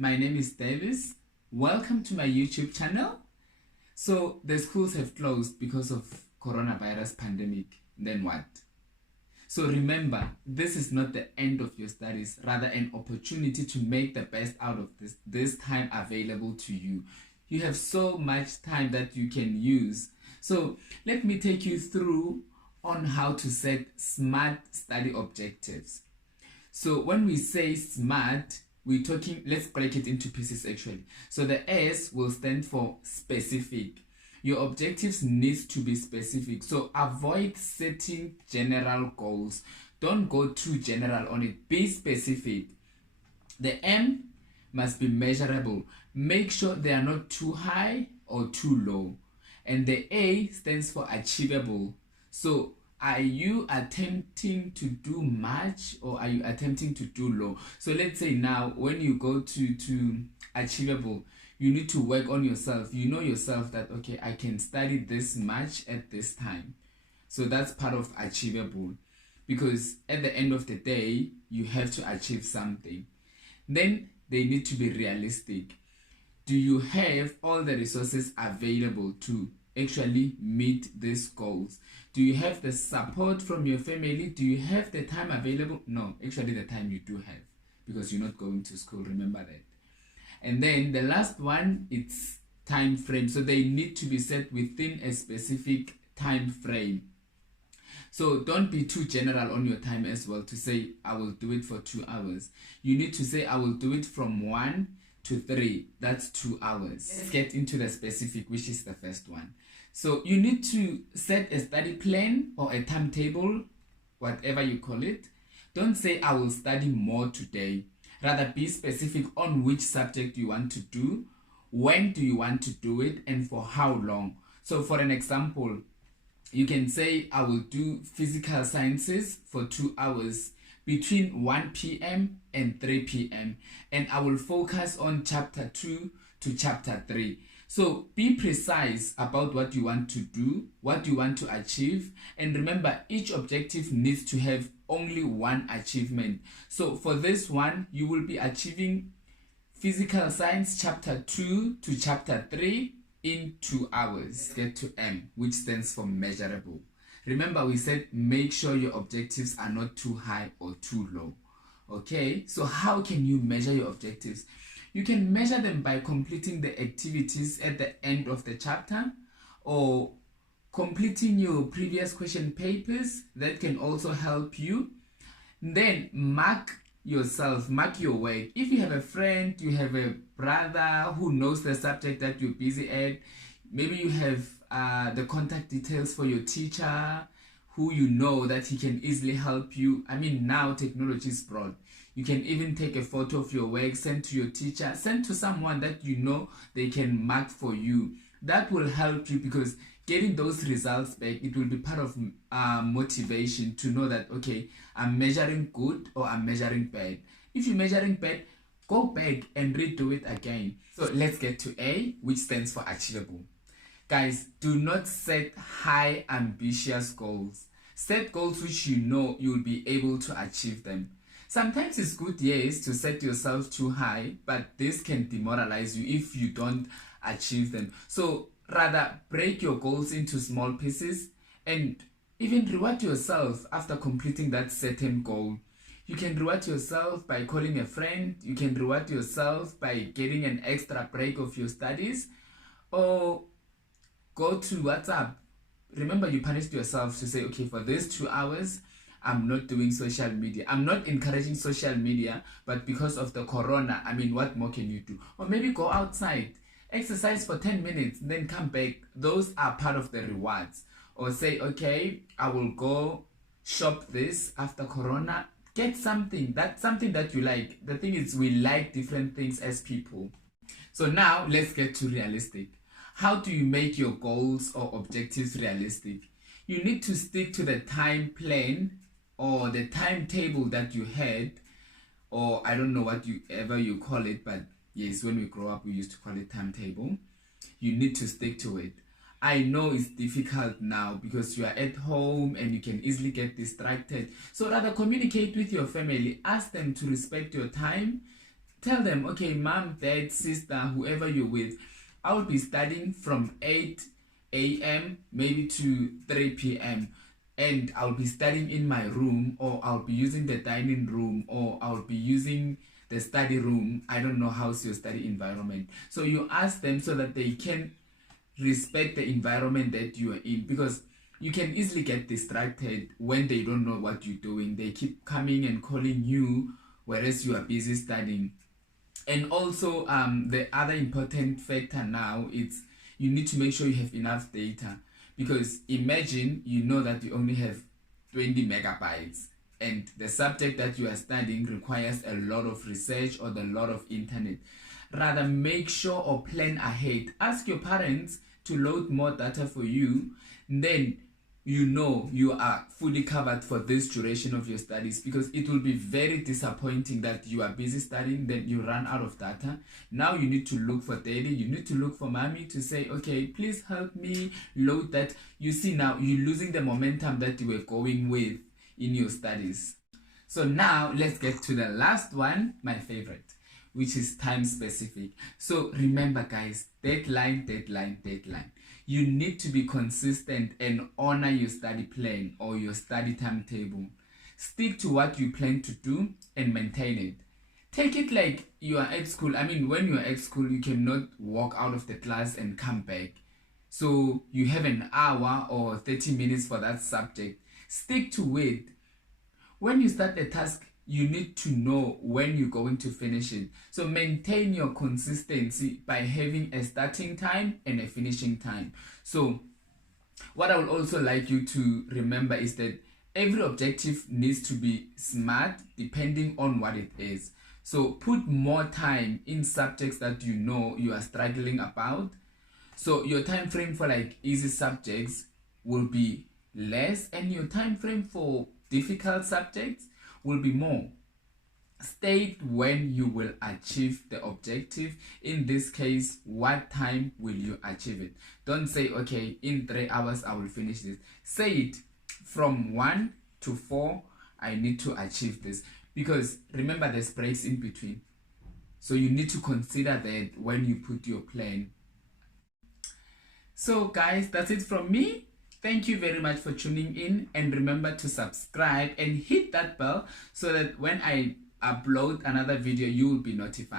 my name is Davis. Welcome to my YouTube channel. So the schools have closed because of coronavirus pandemic. Then what? So remember, this is not the end of your studies, rather an opportunity to make the best out of this time available to you. You have so much time that you can use. So let me take you through on how to set SMART study objectives. So when we say SMART, we're talking, let's break it into pieces actually. So the S will stand for specific. Your objectives need to be specific. So avoid setting general goals. Don't go too general on it. Be specific. The M must be measurable. Make sure they are not too high or too low. And the A stands for achievable. So are you attempting to do much or are you attempting to do low? So let's say now when you go to achievable, you need to work on yourself. You know yourself that, okay, I can study this much at this time. So that's part of achievable, because at the end of the day, you have to achieve something. Then they need to be realistic. Do you have all the resources available to actually meet these goals? Do you have the support from your family? Do you have the time available? No, actually the time you do have, because you're not going to school, remember that. And then the last one, it's time frame. So they need to be set within a specific time frame. So don't be too general on your time as well to say, I will do it for 2 hours. You need to say, I will do it from 1 to 3. That's 2 hours. Let's get into the specific, which is the first one. So you need to set a study plan or a timetable, whatever you call it. Don't say, I will study more today. Rather be specific on which subject you want to do, when do you want to do it, and for how long. So for an example, you can say, I will do physical sciences for 2 hours between 1 p.m. and 3 p.m. and I will focus on chapter 2 to chapter 3. So be precise about what you want to do, what you want to achieve, and remember, each objective needs to have only one achievement. So for this one, you will be achieving physical science chapter 2 to chapter 3 in 2 hours. Let's get to M, which stands for measurable. Remember, we said make sure your objectives are not too high or too low. Okay, so how can you measure your objectives? You can measure them by completing the activities at the end of the chapter, or completing your previous question papers. That can also help you. Then mark yourself, mark your work. If you have a friend, you have a brother who knows the subject that you're busy at, maybe you have the contact details for your teacher who you know that he can easily help you. I mean, now technology is broad. You can even take a photo of your work, send to your teacher, send to someone that you know they can mark for you. That will help you, because getting those results back, it will be part of motivation to know that, okay, I'm measuring good or I'm measuring bad. If you're measuring bad, go back and redo it again. So let's get to A, which stands for achievable. Guys, do not set high ambitious goals. Set goals which you know you'll be able to achieve them. Sometimes it's good, yes, to set yourself too high, but this can demoralize you if you don't achieve them. So rather break your goals into small pieces and even reward yourself after completing that certain goal. You can reward yourself by calling a friend. You can reward yourself by getting an extra break of your studies, or go to WhatsApp. Remember, you punished yourself to say, okay, for these 2 hours, I'm not doing social media. I'm not encouraging social media, but because of the corona, I mean, what more can you do? Or maybe go outside, exercise for 10 minutes, then come back. Those are part of the rewards. Or say, okay, I will go shop this after corona. Get something. That's something that you like. The thing is, we like different things as people. So now let's get to realistic. How do you make your goals or objectives realistic? You need to stick to the time plan or the timetable that you had, or I don't know what you call it, but yes, when we grow up, we used to call it timetable. You need to stick to it. I know it's difficult now because you are at home and you can easily get distracted. So rather communicate with your family. Ask them to respect your time. tell them, okay, mom, dad, sister, whoever you're with, I will be studying from 8 a.m. maybe to 3 p.m. and I'll be studying in my room, or I'll be using the dining room, or I'll be using the study room. I don't know how's your study environment. So you ask them so that they can respect the environment that you are in, because you can easily get distracted when they don't know what you're doing. They keep coming and calling you whereas you are busy studying. And also the other important factor now is you need to make sure you have enough data, because imagine you know that you only have 20 megabytes and the subject that you are studying requires a lot of research or a lot of internet. Rather, make sure or plan ahead. Ask your parents to load more data for you, then you know you are fully covered for this duration of your studies, because it will be very disappointing that you are busy studying, then you run out of data. Now you need to look for daddy, you need to look for mommy to say, okay, please help me load that. You see, now you're losing the momentum that you were going with in your studies. So now let's get to the last one, my favorite, which is time specific. So remember guys, deadline. You need to be consistent and honor your study plan or your study timetable. Stick to what you plan to do and maintain it. Take it like you are at school. I mean, when you are at school, you cannot walk out of the class and come back. So you have an hour or 30 minutes for that subject. Stick to it. When you start a task, you need to know when you're going to finish it. So maintain your consistency by having a starting time and a finishing time. So what I would also like you to remember is that every objective needs to be smart depending on what it is. So put more time in subjects that you know you are struggling about. So your time frame for like easy subjects will be less, and your time frame for difficult subjects will be more. State when you will achieve the objective. In this case, what time will you achieve it? Don't say, okay, in 3 hours I will finish this. Say it, from 1 to 4 I need to achieve this, because remember there's breaks in between. So you need to consider that when you put your plan. So guys, that's it from me. Thank you very much for tuning in, and remember to subscribe and hit that bell so that when I upload another video, you will be notified.